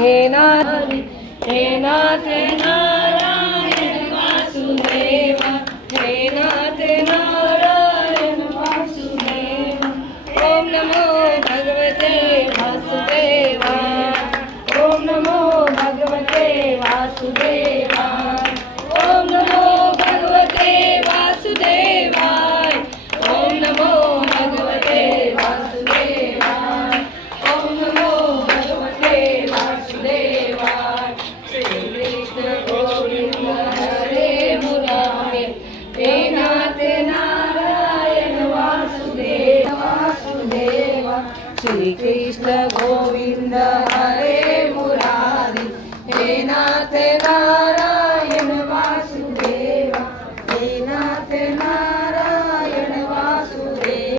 हे नाथ नारायण वासुदेवा हे नाथ नारायण वासुदेवा ओम नमो भगवते वासुदेवा ओम नमो भगवते वासुदेवा ओम नमो भगवते वासुदेवाय ओम नमो भगवते वासुदेवाय ओम नमो भगवते वासुदेवाय श्री कृष्ण गोविंद हरे मुरारे हे नाथ नारायण वासुदेव वासुदेवा श्री कृष्ण गोविंद हरे मुरारी हे नाथ नारायण वासुदेवा हे नाथ नारायण